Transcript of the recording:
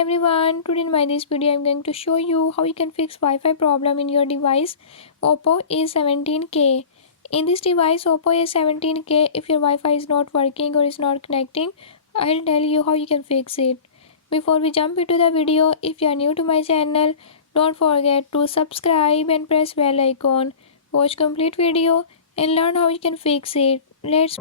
everyone, today in my this video I am going to show you how you can fix Wi-Fi problem in your device Oppo A17k. In this device Oppo A17k, if your Wi-Fi is not working or is not connecting, I'll tell you how you can fix it. Before we jump into the video, if you are new to my channel, don't forget to subscribe and press bell icon. Watch complete video and learn how you can fix it. Let's